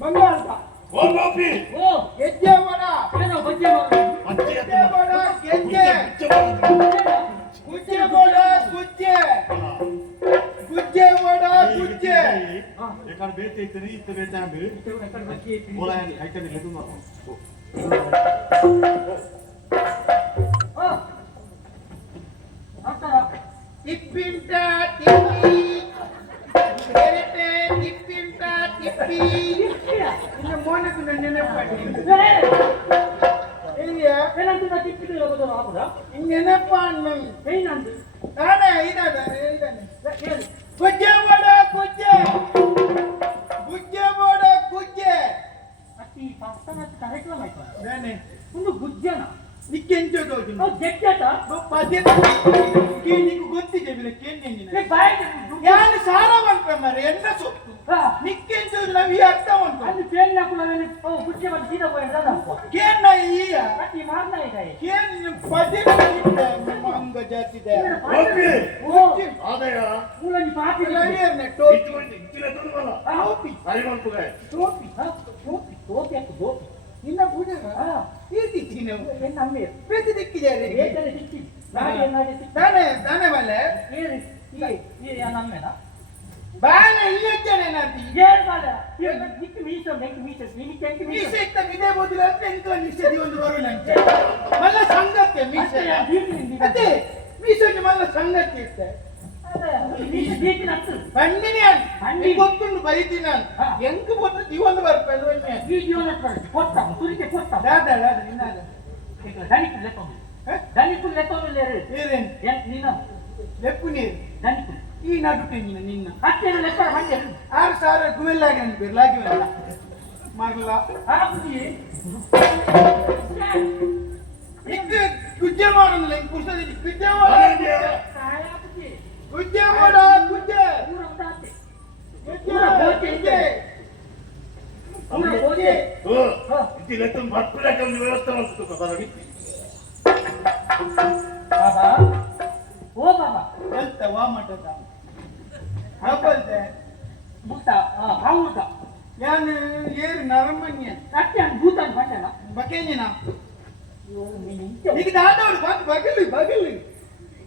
ಬಂಗಾರ ಓ ಗೋಪಿ ಓ ಗೆಜ್ಜೆ ವಡ ಏನೋ ಬಜ್ಜೆ ಗೆಜ್ಜೆ ವಡ ಗೆಜ್ಜೆ ಗುಜ್ಜೆ ವಡ ಗುಜ್ಜೆ ಗುಜ್ಜೆ ವಡ ಗುಜ್ಜೆ एकाने बेते इतनी इतने बेते हैं भी बोला है ऐसे नहीं लेटूंगा ओ आता ಟಿಪ್ಪಿಂಟ ಟಿಪ್ಪಿ ಕೆರೆಟೆ ಟಿಪ್ಪಿಂಟ ಟಿಪ್ಪಿ ಇನ್ನ ಮೋನಕ್ಕೆ ನೆನಪಡಿ ಏನಿಯಾ ಏನಂತ ಟಿಪ್ಪಿ ಇರೋದು ಆಪದ ನೆನಪ ಅಣ್ಣ ಏನಂತ ನಾನೇ ಇದಾನೆ ಗುಜ್ಜೆ ವಡ ಗುಜ್ಜೆ ಗುಜ್ಜೆ ವಡ ಗುಜ್ಜೆ ಅತಿ ಪಾಸ್ತಾನ ಕಾರ್ಯಕ್ರಮ ಆಯ್ತು ನಾನೇ ಒಂದು ಗುಜ್ಜೆನ ನಿಕ್ಕೆಂಚೋದು ಓ ಗೆಜ್ಜೆಟ ಪದ್ಯ ನೀನು ಗೊತ್ತಿದೆ ಬಿಡ ಕೇಂದ್ರ ಬಾಯಿಗೆ ಯಾರು ಸಾರವಂತ ಮರ ಎನ್ನ ಸೊತ್ತು ಹಾ ನಿಕ್ಕೆಂಚೋದು ನಾವು ಅರ್ಥ ಉಂಟು ಅದು ಕೇಳಿನ ಕುಲವೇನೆ ಓ ಗುಜ್ಜೆ ಬಂದು ಸೀದಾ ಹೋಯ್ತದ ಕೇನ್ನ ಈಯ ಅತಿ ಮಾರ್ನ ಇದೆ ಕೇನ್ ಪದ್ಯ ಅಂಗ ಜಾತಿದೆ ಗೋಪಿ ಓ ಆದಯ ಮೂಲನಿ ಪಾಟಿ ರವಿಯರ್ನೆ ಟೋಪಿ ಇतने तो बोला ಟೋಪಿ अरे मन को गए ಟೋಪಿ ಟೋಪಿ ಟೋಪಿ ಹಾಕು ಟೋಪಿ ಇನ್ನ ಬುಡಗ ಈತಿ ನೀವು ಏನು ಅಮ್ಮೆ ಬೇತಿ ದಿಕ್ಕಿದ್ದಾರೆ ಏಕನೆ ಸಿಕ್ಕಿ ನಾಡಿ ನಾಡಿ ಸಿಕ್ಕಿ ತಾನೆ ತಾನೆ ಮಲೆ ಏರಿ ಈ ನಮ್ಮೆನಾ ಬಾನೆ ಇಲ್ಲಕ್ಕೇನೆ ನಾಂತಿ ಏರ್ ಬಾಲ ನಿಕ್ಕಿ ಮೀಸೋ ನೆಕ್ಕಿ ಮೀಸೋ ನಿಕ್ಕಿ ಮೀಸೆ ಇತ್ತ ಇದೇ ಬೋದಿಲ್ಲ ಅಂತ ಎಂತ ನಿಶ್ಚಯ ಒಂದು ಬರುನಂತೆ ಮಲ್ಲ ಸಂಗತ್ತೆ ಮೀಸೆ ಅದೇ ಮೀಸೆ ಮಲ್ಲ ಸಂಗತ್ತೆ ಇತ್ತೆ ಬಂದಿನಿ ಅಂಡಿ ಗೊತ್ತುಂಡು ಬೈತಿ ನಾನು ಎಂಕ್ ಬಂದ್ರೆ ಜೀವನ ಬರ್ಪದು ಈ ಜೀವನ ಕೊಟ್ಟ ಸುರಿಕೆ ಕೊಟ್ಟ ದಾದ ದಾದ ನಿನ್ನಾದ ದನಿಕು ಲೆತ್ತೊಂದು ದನಿಕು ಲೆತ್ತೊಂದು ಏರೇನು ನೀನು ಲೆಪ್ಪು ನೀರು ದನಿಕು ಈ ನಾಟು ತೆಂಗಿನ ನಿನ್ನ ಅಷ್ಟೇನು ಲೆಕ್ಕ ಮಂಡ್ಯ 6,000 ಗುವೆಲ್ಲಾಗಿ ಅಂತ ಬಿರ್ಲಾಗಿ ಮರಲ ಆಪುಜಿ ಇಕ್ಕೆ ಗುಜ್ಜೆ ಮಾಡೋಲ್ಲ ಇಂಕ ಪುರುಷದಿ ಗುಜ್ಜೆ ಮಾಡೋ ಆಪುಜಿ ಗುಜ್ಜೆ ಮಾಡೋ ಗುಜ್ಜೆ ಪೂರ ಉಂಟಾತೆ ಗುಜ್ಜೆ ಪೂರ ಹೋಜೆ तो इतने तुम भटपुरा के व्यवस्था मत तो बता ಬಾಬಾ ಓ ಬಾಬಾ ಎಂತ ವಾ ಮಟದ ಹಾಪಲ್ದೆ ಮುಕ್ತ ಭಾವುಕ ಯಾನ್ ಏರು ನರಮನ್ಯ ಅಷ್ಟೇ ಭೂತಾನ್ ಬಂದನ ಬಕೇನಿನ ನಿಂತೆ ಈಗ ದಾದೋಡು ಬಂದು ಬಗಲಿ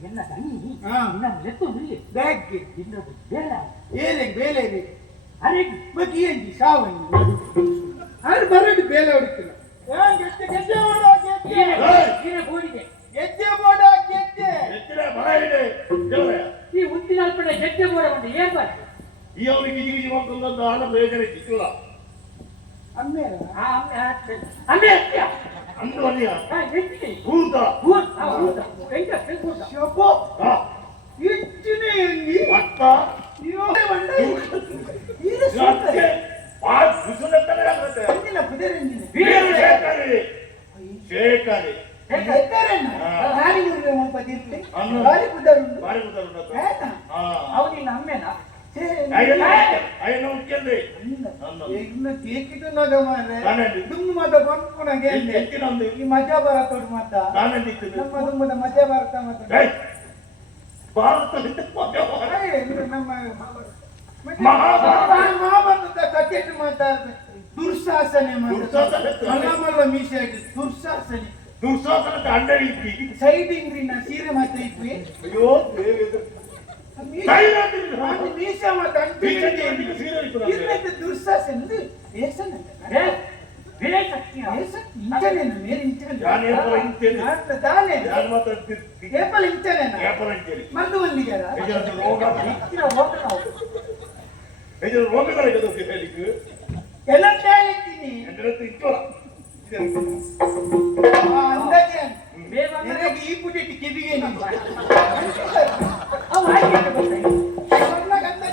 ಎಲ್ಲ ದನಿ ಹಾ ಇನ್ನ ಲೆತ್ತು ಇಲ್ಲಿ ಬ್ಯಾಗ್ ಇನ್ನದು ಬೇಡ ಬೇಲೆ ಅರೆ ಬಗ್ಗಿ ಎಂಜಿ ಸಾವನಿ ಅರೆ ಬರಡು ಬೇಲೆ ಹೊಡಿತಿಲ್ಲ ಯಾನ್ ಗೆಜ್ಜೆ ಓಡೋ ಗೆಜ್ಜೆ ನೀನೆ ಗೋಡಿಗೆ ಗೆಜ್ಜೆ ಓಡೋ ಗೆಜ್ಜೆ इतने बड़ा ही नहीं देवरे ಈ ಉದ್ದಿನ ಅಲ್ಪಡೆ ಗೆಜ್ಜೆ ಬೋಡ ಒಂದು ಏನ್ ಬಾರಿ ಈ ಅವನಿಗೆ ಗಿಜಿ ಮಕ್ಕಳಂತ ಹಣ ಪ್ರಯೋಜನ ಇತ್ತಿಲ್ಲ ಅಮ್ಮೆ ಅಮ್ಮೆ ಅತ್ಯ ಅಂದು ಅಲ್ಲಿಯ ಎಂಟಿಗೆ ಭೂತ ಭೂತ ಭೂತ ಎಂಟ ಭೂತ ಶೋಭೋ ಹಾ ಇಚ್ಚಿನಿ ಎಂಗಿ ಅಕ್ಕ ಅಯ್ಯೋ ಬಂಡೆ ಇದು ಯಾಕೆ ಆ ಗುಸುಲತ್ತನೆ ಆಗುತ್ತೆ ಎಂಜಿನ ಕುದಿರೆಂಜಿನ ವೀರ ಶೇಖರಿ ಎತ್ತರೇನ ಗಾಡಿ ಮುರುಗೆ ಮಂಪದಿರ್ಲಿ ಗಾಡಿ ಕುದರುಂಡು ಬಾರಿ ಮುದರುಂಡು ಏನ ಹಾ ಅವನಿನ ಅಮ್ಮೆನಾ ಅಯ್ಯನ ಉಕ್ಕೆಂದ್ರೆ ಇನ್ನು ಕೇಕಿದು ನಗ ಮಾರ್ರೆ ದುಮ್ಮು ಮದ ಬಂಪುನಗೆ ಎತ್ತಿನೊಂದು ಈ ಮಜಾ ಬರತೋಡು ಮತ್ತ ನಾನೆಂದಿತ್ತು ನಮ್ಮ ದುಮ್ಮದ ಮಜಾ ಬರತ ಮತ್ತ ಭಾರತದಿಂದ ನಮ್ಮ ಮಹಾಭಾರತ ಮಹಾಭಾರತದ ಕಥೆಟ್ಟು ಮಾತಾಡ್ತಾರೆ ದುರ್ಶಾಸನೆ ದುರ್ಶಾಸನೆ. ಮಲ್ಲ ಮೀಸೆ ಆಗಿ ದುರ್ಶಾಸನೆ ದುರ್ಶಾಸನದ ಅಂಡ ಇಟ್ಟಿ ಸೈಡ್ ಇಂಗ್ರಿನ ಸೀರೆ ಮಾತ್ರ ಇಟ್ವಿ ಅಯ್ಯೋ ಮೀಸೆ ಮಾತ್ರ ಸೀರೆ ದುರ್ಶಾಸನ ಬೇಸನ ಬೇಸಕ್ತಿಯ ಇಂಚನೇನ ಮೇರೆ ಇಂಚನೆ ನಾನು ಏಪಲ ಇಂಚನೆ ತಾನೇ ನಾನು ಮಾತಾಡ್ತಿರ್ತೀನಿ ಏಪಲ್ ಇಂಚನೇನ ಏಪಲ ಇಂಚನೆ ಮಂದು ಬಂದಿಗಾರ ಇದರ ರೋಗ ಇತ್ತಿನ ಹೋಗ ನಾವು ಇದರ ರೋಗಗಳ ಜೊತೆ ಹೇಳಿಕ್ಕೆ ಎಲ್ಲ ಹೇಳಿದ್ದೀನಿ ಅಂದ್ರೆ ಇತ್ತಲ್ಲ ಅಂದಾಜೆ ಬೇಗ ನನಗೆ ಈ ಪುಟಿಟಿ ಕಿವಿಗೆ ಅವ ಆಯ್ಕೆ ಬರ್ತಾರೆ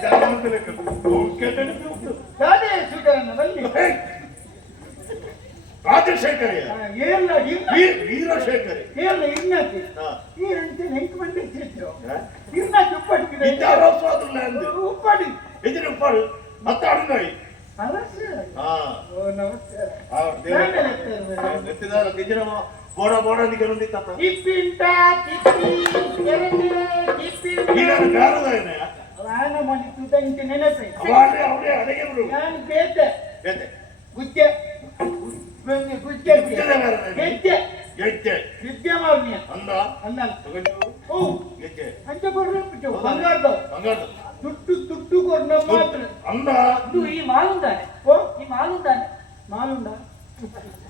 ಜಾನಮಂತಲೆ ಕೆಟ್ಟನೆ ಉಂಟು ಗಾದೆ ಸುಡರನ್ನ ಬನ್ನಿ ರಾಜಶೇಖರಯ್ಯ ಏಲ್ಲ ವೀರಶೇಖರಿ ಏಲ್ಲ ಇನ್ನಕ್ಕೆ ಹಾ ಈ ರಂತೆ ನೆಂಟು ಮಂದಿ ಇದ್ರು ಇನ್ನಕ್ಕೆ ಉಪ್ಪಟ್ಟಿದೆ ಇದ್ದಾರೋ ಸೋದರಲ್ಲ ಅಂದು ಉಪ್ಪಡಿ ಎದುರು ಉಪ್ಪಾಡು ಮತ್ತೆ ಅಡುನಾಯಿ ನಮಸ್ತೆ ಹಾ ಓ ನಮಸ್ಕಾರ ಆ ನೆತ್ತಿದಾರ ನಿಜನ ಬೋಡ ಬೋಡ ನಿಗರೊಂದಿತ್ತ ಇಪ್ಪಿಂಟ ತಿಪ್ಪಿ ಎರಡೆ ತಿಪ್ಪಿ ಈಗ ಗಾರದಾಯನ ವಾನ ಮನಿ ತುತ ಇಂತ ನೆನಪೆ ಅವರೇ ಅಡಿಗೆ ಬಿಡು ನಾನು ಬೇತೆ ಬೇತೆ ವಿದ್ಯೆ ಮಾವ್ನಿಯ ಅಂದ ಅನ್ನ ತಗೊಂಡು ಓ ಗೆಜ್ಜೆ ಅಂಚ ಕೊಡ್ರೆ ಬಂಗಾರದ ಬಂಗಾರದು ದುಡ್ಡು ಕೊಡ್ನ ಮಾತ್ರ ಅಂದ ಇದು ಈ ಮಾಲುಂದಾನೆ ಓ ಈ ಮಾಲುಂದಾನೆ ಮಾಲುಂಡ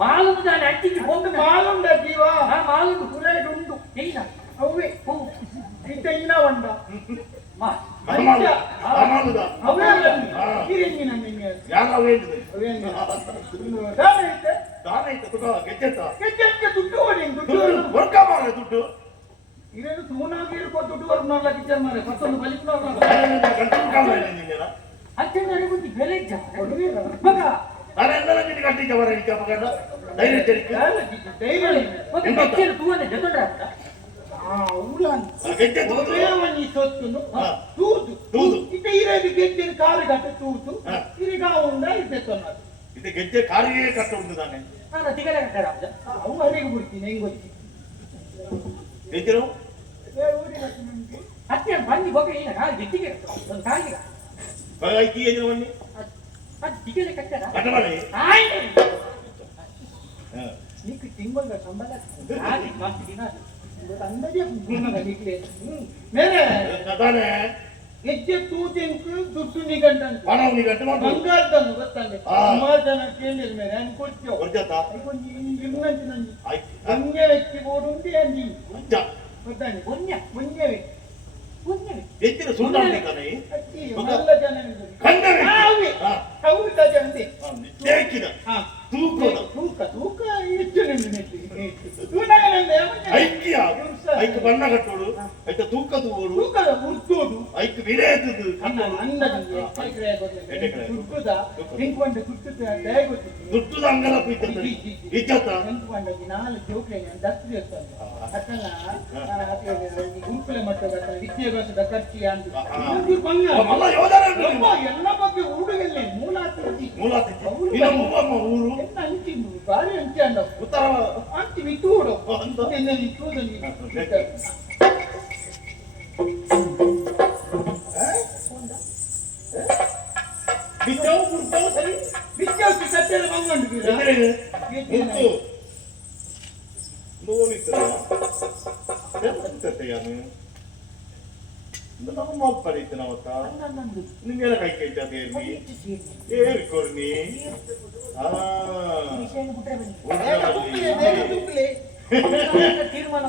ಮಾಲುಂದಾನೆ ಅಟ್ಟಿಗೆ ಹೋಗ ಮಾಲುಂಡ ಜೀವ ಆ ಮಾಲುಂಡು ಪುರೇಡ್ ಉಂಟು ಏನ ಅವೇ ಓ ಇಂತ ಇನ್ನ ಒಂದ ಮಾ ಅವೇ ಕಿರಿಂಗಿನ ನಿನ್ನೆ ಯಾರು ಅವೇಂಟಿದೆ ಅವೇ ದಾನ ಐತೆ ದಾನ ಐತೆ ತುಕ ಗೆಜ್ಜೆತ್ತ ಕೆಚ್ಚಕ್ಕೆ ದುಡ್ಡು ಹೊಡಿ ದುಡ್ಡು ವರ್ಕ ಮಾರ ದುಡ್ಡು ಇರೇನು ಸೂನಾಗಿ ಇರ್ಕೊಂಡು ದುಡ್ಡು ವರ್ನಲ್ಲ ಕಿಚ್ಚನ್ ಮಾರೆ ಮತ್ತೊಂದು ಬಲಿಕ್ನವ್ರಲ್ಲ ಗಂಟಲು ಕಾಲ ನಿನ್ನೆಲ್ಲ ಅತ್ತೆ ನನಗೆ ಬೆಲೆ ಮಗ ನಾನು ಎಲ್ಲ ನಿನ್ನ ಕಟ್ಟಿಗೆ ಬರ ನಿಕ್ಕ ಮಗನ ಧೈರ್ಯ ತೆರಿಕ ಮತ್ತೆ ಬೆಚ್ಚಲು ತೂವನೆ ಜೊತೆ ಗೆಜ್ಜೆ ತೂದು ಸೊತ್ತುನು ಹಾ. ತೂದು ತೂದು. ಇತ ಇರೇದು ಗೆಜ್ಜೆನ ಕಾಲು ಗಟ್ಟ ತೂತು ಇರಿಗ ಉಂಡ ಇದ್ದೆ ತೊನ್ನದು ಇದು ಗೆಜ್ಜೆ ಕಾರಿಗೆ ಕಟ್ಟ ಉಂಟು ತಾನೆ ನಾನು ತಿಗಲೆ ಕಟ್ಟಾರ ಅವು ಅಲ್ಲಿಗೆ ಬಿಡ್ತೀನಿ ಹೆಂಗ್ ಗೊತ್ತಿ ಗೆಜ್ಜೆರು ಅತ್ತೆ ಬಂದು ಹೋಗಿ ಇಲ್ಲ ಕಾಲು ಗೆಟ್ಟಿಗೆ ಒಂದು ಕಾಲಿಗೆ ಐತಿ ಏನು ಬನ್ನಿ ಅದು ತಿಗಲೆ ಕಟ್ಟಾರ ಕಟ್ಟ ಮಾಡಿ ಆಯ್ತು నీకు తింగొంద సంబల ಆಗಿ ಮಾಡ್ತೀನಿ ನಾನು అందరి గుణగా నీకులే మేరే ಕದಾನೆ ಗೆಜ್ಜೆ ತೂತೆಂಕು ದುಡ್ಡು ನಿಗಂಟಂತ ಹಣ ಅವನಿಗೆ ಗಂಟೆ ಮಾಡಿ ಬಂಗಾರದನ್ನು ಗೊತ್ತಂದೆ ಹಾ. ಸಮಾಧಾನ ಕೇಳಿರ ಮೇಲೆ ಅನ್ಕೊಡ್ತೇವೆ ಹೊರ್ಜಾತ ಇನ್ನಂತ ನಂದು ಆಯ್ತು ಒಂದೇ ವ್ಯಕ್ತಿ ಓಡುಂಟೆ ಅಂದಿ ಅಂಜ ಒಂದೇ ಗೊತ್ತಾನೆ ಒಂದೇ ವ್ಯಕ್ತಿ ಒಂದೇ ಗೆಜ್ಜಿನ ಸುಳ್ಳು ಕಣೆ ಅಕ್ಕಿ ಎಲ್ಲ ಜನ ಕಂಡರೆ ಹೌದು ಅಂದೆ ದೇಕಿದ ಹಾ ತೂಕದ ತೂಕ ಎಷ್ಟು ನಿಮ್ದು ನೆಟ್ಟಿಗೆ ತೂನಗನಂದೆ ಐಕ್ಯ ಐಕ್ ಬಣ್ಣ ಕಟ್ಟೋಡು ಐತ ತೂಕ ತೂಗೋಡು ತೂಕದ ಮುರ್ತೋದು ಐಕ್ ವಿರೇ ಎತ್ತದು ದುಡ್ಡುದ ಹಿಂಕೊಂಡೆ ದುಡ್ಡು ದಯ ಗೊತ್ತಿತ್ತು ದುಡ್ಡುದ ಅಂಗಲ ಪೀತದ ಇಜ್ಜತ್ತ ಹಿಂಕೊಂಡಾಗಿ ನಾಲ್ಕು ಜೋಕ್ಲೇನೆ ದತ್ತು ಇರ್ತಾನೆ ಅತ್ತಲ್ಲ ಗುರುಕುಲ ಮಟ್ಟದ ವಿದ್ಯಾಭ್ಯಾಸದ ಖರ್ಚಿ ಅಂತ ಮಲ್ಲ ಯೋಧನೆ ಎಲ್ಲ ಬಗ್ಗೆ ಹುಡುಗಲ್ಲೇ ಮೂಲಾತಿ ಇಲ್ಲ ಮೂವಮ್ಮ ಊರು ಎಲ್ಲ ಅಂಚಿಂದು ಬಾರಿ ಅಂಚಿ ಅಂಡ ಉತ್ತರ ಅಂಚಿ ಬಿಟ್ಟು ಹುಡು ನಿನ್ನೆ ನಿಂತುವುದಲ್ಲಿ ಬಿದ್ದವು ಗುರ್ತವು ಸರಿ ವಿದ್ಯಾರ್ಥಿ ಸತ್ಯದ ಮಂಗಂಡು ಮುತ್ತು ನೋವಿತ್ತನು ನಮ್ಮ ಮಲ್ಪಡಿತ್ತು ನಾವತ್ತ ನಿಮ್ಗೆಲ್ಲ ಕೈ ಕೈ ಜಾತಿ ಏರ್ಕೊರ್ನಿ ತೀರ್ಮಾನ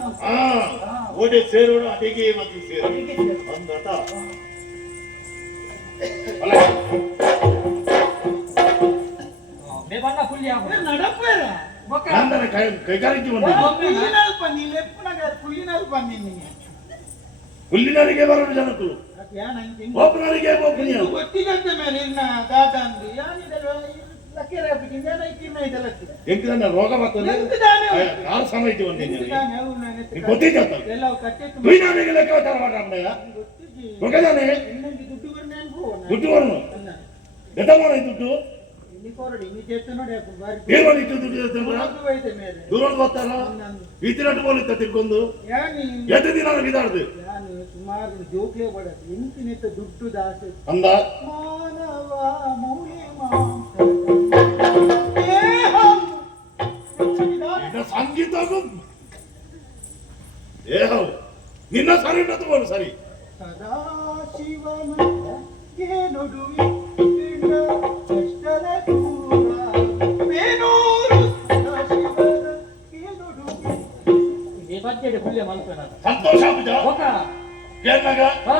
ಓಡೆ ಸೇರೋಣ ಅಡಿಗೆ ಮತ್ತು ಸೇರು ಅಂದತ ಬೇಬಣ್ಣ ಫುಲ್ಲಿ ಆಗ ನಡಪೇರ ನಂದನ ಕೈಗಾರಿಕೆ ಒಂದು ಹುಲ್ಲಿನಲ್ಲಿ ಬನ್ನಿ ಲೆಪ್ಪನಾಗ ಹುಲ್ಲಿನಲ್ಲಿ ಬನ್ನಿ ನಿಮಗೆ ಹುಲ್ಲಿನರಿಗೆ ಬರೋದು ಜನಕ್ಕೂ ಒಬ್ಬನರಿಗೆ ಒಬ್ಬನಿಯ ಗೊತ್ತಿಲ್ಲಂತೆ ಮೇಲೆ ಇನ್ನ ದಾದ ಅಂದು ಯಾನಿದೆಲ್ಲ ಲಕ್ಕೆರೆ ಹಾಕಿದ್ದೀನಿ ಏನೈತಿನ್ನ ಇದೆಲ್ಲ ಎಂಕದನ್ನ ರೋಗ ಬರ್ತದೆ ಕಾಲ ಸಮಯ ಇತ್ತು ಒಂದಿನ ಗೊತ್ತಿದ್ದ ಎಲ್ಲ ಕಟ್ಟೆ ತುಯ್ನಾನಿಗೆ ಲೆಕ್ಕಾಚಾರ ಮಾಡ್ರಮ್ಮಯ್ಯ ಗೊತ್ತಾನೆ ದುಡ್ಡು ಬರ್ನೇ ದುಡ್ಡು ಬರೋನು ಎತ್ತ ಮಾಡ ದುಡ್ಡು ಏನು ಮಾಡಿತ್ತು ದುಡ್ಡು ದೂರ ಬರ್ತಾರ ಇತ್ತಿನಟ್ಟು ಬೋಲಿತ್ತ ತಿಳ್ಕೊಂಡು ಎಷ್ಟು ದಿನ ಬಿದ್ದಾಡ್ದು ಸುಮಾರು ಜೋಕ್ಲೆ ಬಡ ಎಂತಿನಿತ್ತ ದುಡ್ಡು ದಾಸೆ ಅಂದ ಮಾನವ ಮೌಲ್ಯ ಸಂಗೀತಗೂ ಏಹೋ ನಿನ್ನ ಸರಿ ತಗೊಂಡು ಸರಿ ಸದಾ ಶಿವನ ಏನುಡುವಿ ಕಷ್ಟದ ದೂರ ಬೇನೂರು ಸದಾಶಿವನ ಏನುಡುವಿ ಈ ಬಜ್ಜೆಡೆ ಫುಲ್ಲಿ ಮಲ್ಪೆ ನಾನು ಸಂತೋಷ ಆಗುದ ಹೋಗ ಕೇಳ್ನಾಗ ಹಾ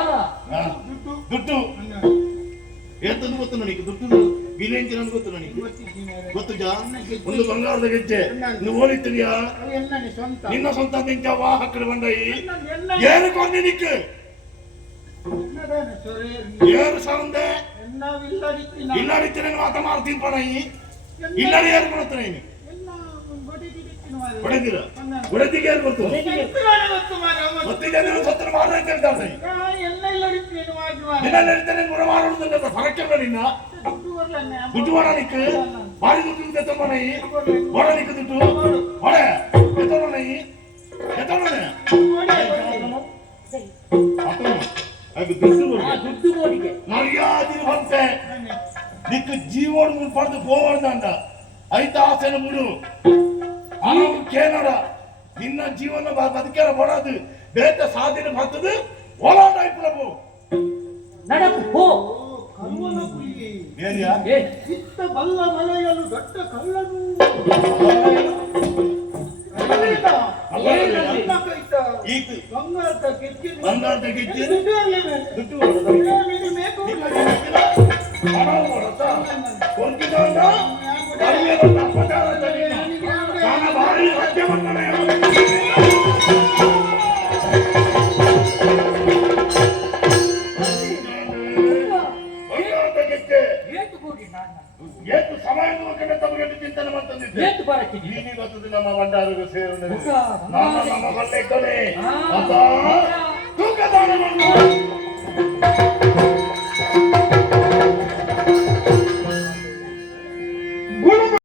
ದುಡ್ಡು ಹೇಳ್ತಂದು ಗೊತ್ತು ನನಗೆ ದುಡ್ಡು ಬಿಲೆಂಚಿ ನನ್ಗೆ ಗೊತ್ತು ನನಗೆ ಗೊತ್ತು ಜಾ ಒಂದು ಬಂಗಾರದ ಗೆಜ್ಜೆ ನೀವು ಓಡಿತೀರಿಯಾ ನಿನ್ನ ಸ್ವಂತ ನಿಂಚ ವಾಹ ಕಡೆ ಬಂದೈ ಏನು ಕೊಂದಿ ನಿಕ್ಕೆ ಏನು ಸೌಂದೆ ಇಲ್ಲಾಡಿತೀನಿ ಮಾತ ಮಾಡ್ತೀನಿ ಪಡ ಇಲ್ಲಾಡಿ ಯಾರು ಕೊಡ್ತಾನೆ ನೀನು ಹೊಡೆದಿರ ಹೊಡೆದಿಗೆ ಯಾರು ಕೊಡ್ತಾರೆ ಗೊತ್ತಿದೆ ನೀನು ಸತ್ರ ಮಾಡ ಅಂತ ಹೇಳ್ತಾರೆ ನಿನ್ನ ಹೇಳ್ತಾನೆ ಗುಣ ಮಾಡೋದಂತ ಫರಕ್ಕೆ ನಿನ್ನ ದುಡ್ಡು ಮಾಡ ನಿಕ್ಕೆ ಬಾರಿ ದುಡ್ಡು ಎತ್ತಮಣಿ ಮಾಡ ನಿಕ್ಕೆ ದುಡ್ಡು ಹೊಡೆ ಎತ್ತಮಣಿ ಎತ್ತಮಣಿ ಅದು ದುಡ್ಡು ದುಡ್ಡು ಓಡಿಗೆ ಮರ್ಯಾದೆ ಬಂತೆ ನಿಕ್ಕೆ ಜೀವನ ಪಡೆದು ಹೋಗ್ಬಾರ್ದ ಅಂತ ಐತ ಆಸೆನ ಬಿಡು ಅವು ಕೇನಡ ನಿನ್ನ ಜೀವನ ಬದುಕ್ಯಾರ ಬಡದು ಬೇತ ಸಾಧನೆ ಬರ್ತದೆ ಓಲಾಡಾಯ್ ಪ್ರಭು ನಡಕು ಹೋ ಕರುವನ ಕುಯ್ಯಿ ಬೇರೆಯಾ ಏ ಚಿತ್ತ ಬಲ್ಲ ಮಲೆಯಲು ದೊಡ್ಡ ಕಳ್ಳನು ಈತ ಬಂಗಾರದ ಗೆಜ್ಜೆ ಬಂಗಾರದ ಗೆಜ್ಜೆ ದುಡ್ಡು ಅಲ್ಲೇನೆ. ದುಡ್ಡು ನೀನು ಮೇಕು ಹಣ ಹೊರತ ಕೊಂದಿದಾಗ ಅರಿಯದ ಪದಾರ್ಥದಿಂದ ಕಾಣ ಭಾರಿ ರಾಜ್ಯವನ್ನ ಏತು ಹೋಗಿ ನಾನು ಎಷ್ಟು ಸಮಯದ ಕಡೆ ತಮಗೆ ಚಿಂತನೆ ಮಾಡ್ತಂದಿದ್ದೆ ಏತು ಬರಕ್ಕಿದೆ ನೀನು ಇವತ್ತು ನಮ್ಮ ಭಂಡಾರಕ್ಕೆ ಸೇರಿದ ಮುಖ, ನಮ್ಮ ಬಲ್ಲೆ ಕೊನೆ ಹಾ. ಅದ ತೂಕದಾನ